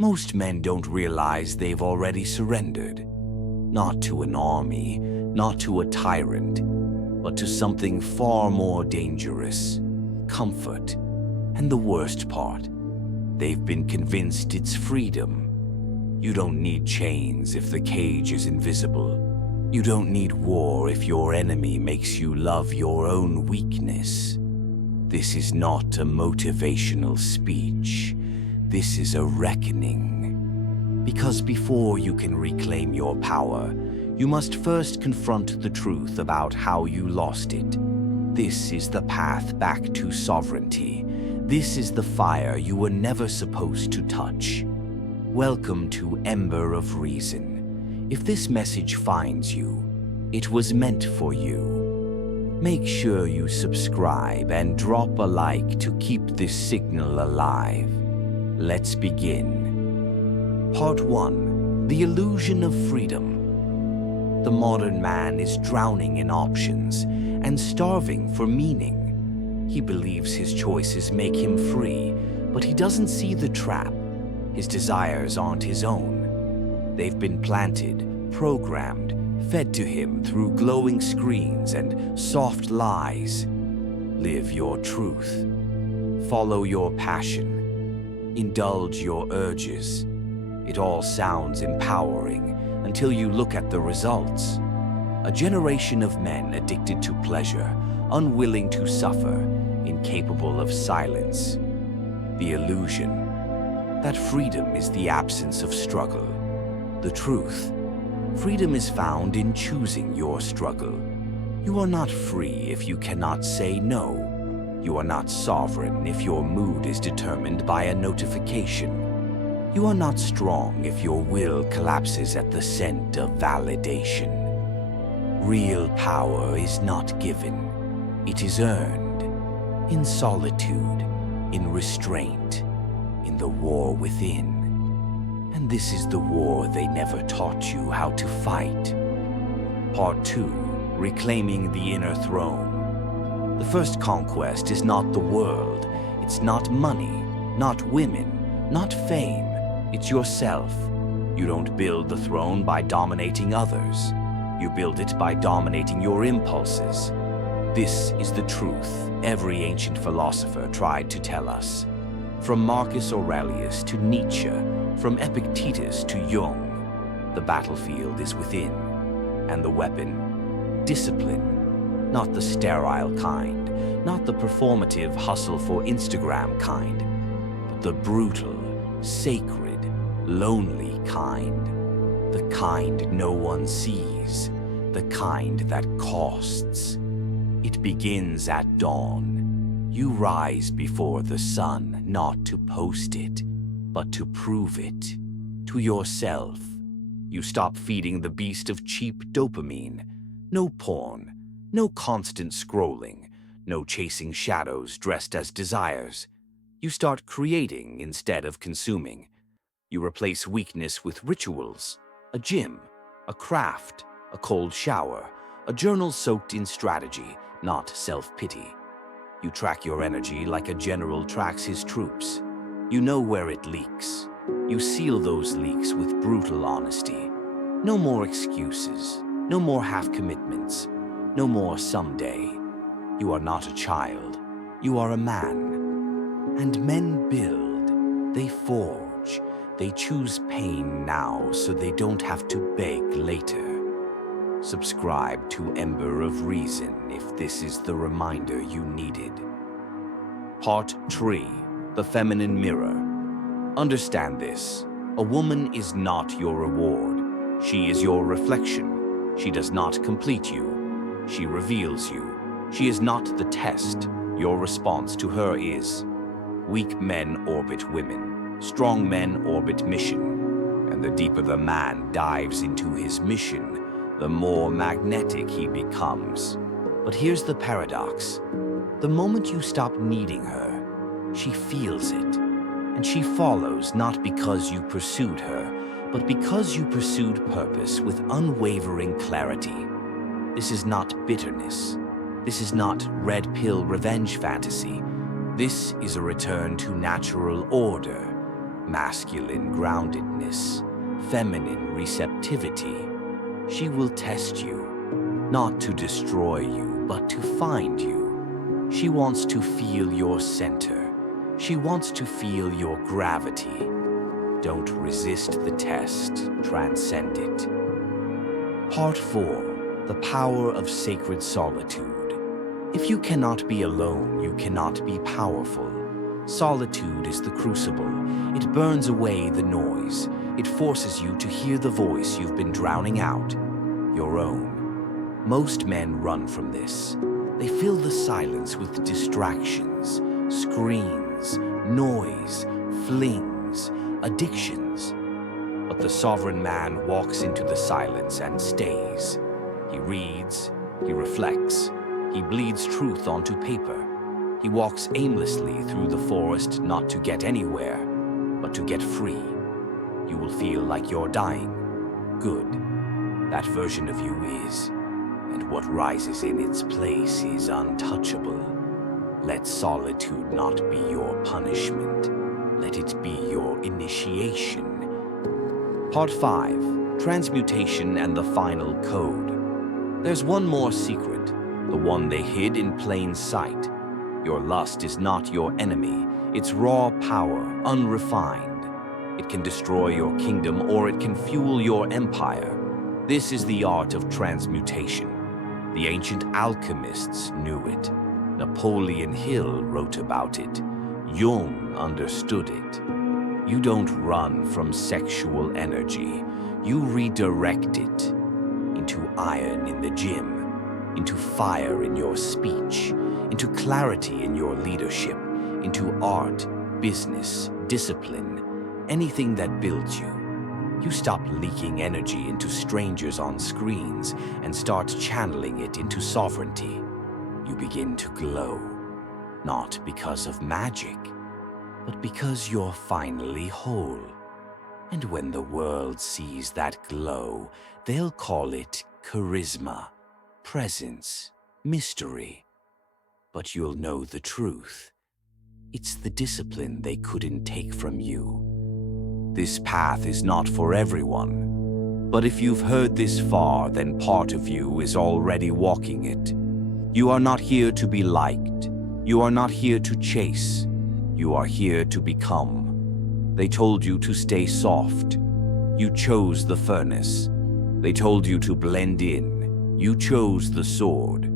Most men don't realize they've already surrendered. Not to an army, not to a tyrant, but to something far more dangerous: comfort. And the worst part, they've been convinced it's freedom. You don't need chains if the cage is invisible. You don't need war if your enemy makes you love your own weakness. This is not a motivational speech. This is a reckoning. Because before you can reclaim your power, you must first confront the truth about how you lost it. This is the path back to sovereignty. This is the fire you were never supposed to touch. Welcome to Ember of Reason. If this message finds you, it was meant for you. Make sure you subscribe and drop a like to keep this signal alive. Let's begin. Part 1. The Illusion of Freedom. The modern man is drowning in options and starving for meaning. He believes his choices make him free, but he doesn't see the trap. His desires aren't his own. They've been planted, programmed, fed to him through glowing screens and soft lies. Live your truth. Follow your passion. Indulge your urges. It all sounds empowering until you look at the results. A generation of men addicted to pleasure, unwilling to suffer, incapable of silence. The illusion that freedom is the absence of struggle. The truth: freedom is found in choosing your struggle. You are not free if you cannot say no. You are not sovereign if your mood is determined by a notification. You are not strong if your will collapses at the scent of validation. Real power is not given. It is earned. In solitude, in restraint, in the war within. And this is the war they never taught you how to fight. Part 2. Reclaiming the Inner Throne. The first conquest is not the world. It's not money, not women, not fame. It's yourself. You don't build the throne by dominating others. You build it by dominating your impulses. This is the truth every ancient philosopher tried to tell us. From Marcus Aurelius to Nietzsche, from Epictetus to Jung, the battlefield is within. And the weapon? Discipline. Not the sterile kind, not the performative hustle for Instagram kind, but the brutal, sacred, lonely kind. The kind no one sees, the kind that costs. It begins at dawn. You rise before the sun, not to post it, but to prove it. To yourself. You stop feeding the beast of cheap dopamine. No porn, no constant scrolling, no chasing shadows dressed as desires. You start creating instead of consuming. You replace weakness with rituals. A gym, a craft, a cold shower, a journal soaked in strategy, not self-pity. You track your energy like a general tracks his troops. You know where it leaks. You seal those leaks with brutal honesty. No more excuses, no more half-commitments, no more someday. You are not a child. You are a man. And men build, they forge, they choose pain now so they don't have to beg later. Subscribe to Ember of Reason if this is the reminder you needed. Part 3. The Feminine Mirror. Understand this. A woman is not your reward. She is your reflection. She does not complete you. She reveals you. She is not the test. Your response to her is. Weak men orbit women. Strong men orbit mission. And the deeper the man dives into his mission, the more magnetic he becomes. But here's the paradox. The moment you stop needing her, she feels it. And she follows not because you pursued her, but because you pursued purpose with unwavering clarity. This is not bitterness. This is not red pill revenge fantasy. This is a return to natural order. masculine groundedness, feminine receptivity. She will test you, not to destroy you, but to find you. She wants to feel your center. She wants to feel your gravity. Don't resist the test, transcend it. Part 4. The Power of Sacred Solitude. If you cannot be alone, you cannot be powerful. Solitude is the crucible. It burns away the noise. It forces you to hear the voice you've been drowning out, your own. Most men run from this. They fill the silence with distractions, screens, noise, flings, addictions. But the sovereign man walks into the silence and stays. He reads, he reflects, he bleeds truth onto paper. He walks aimlessly through the forest not to get anywhere, but to get free. You will feel like you're dying. Good. That version of you is. And what rises in its place is untouchable. Let solitude not be your punishment. Let it be your initiation. Part 5. Transmutation and the Final Code. There's one more secret, the one they hid in plain sight. Your lust is not your enemy. It's raw power, unrefined. It can destroy your kingdom or it can fuel your empire. This is the art of transmutation. The ancient alchemists knew it. Napoleon Hill wrote about it. Jung understood it. You don't run from sexual energy. You redirect it into iron in the gym, into fire in your speech, into clarity in your leadership, into art, business, discipline, anything that builds you. You stop leaking energy into strangers on screens and start channeling it into sovereignty. You begin to glow, not because of magic, but because you're finally whole. And when the world sees that glow, they'll call it charisma, presence, mystery. But you'll know the truth. It's the discipline they couldn't take from you. This path is not for everyone. But if you've heard this far, then part of you is already walking it. You are not here to be liked. You are not here to chase. You are here to become. They told you to stay soft. You chose the furnace. They told you to blend in. You chose the sword.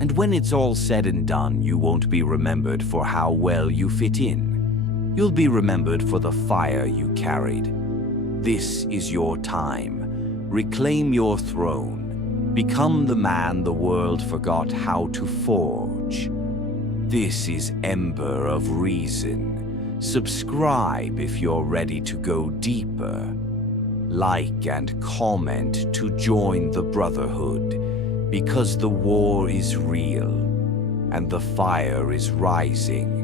And when it's all said and done, you won't be remembered for how well you fit in. You'll be remembered for the fire you carried. This is your time. Reclaim your throne. Become the man the world forgot how to forge. This is Ember of Reason. Subscribe if you're ready to go deeper. Like and comment to join the Brotherhood. Because the war is real, and the fire is rising.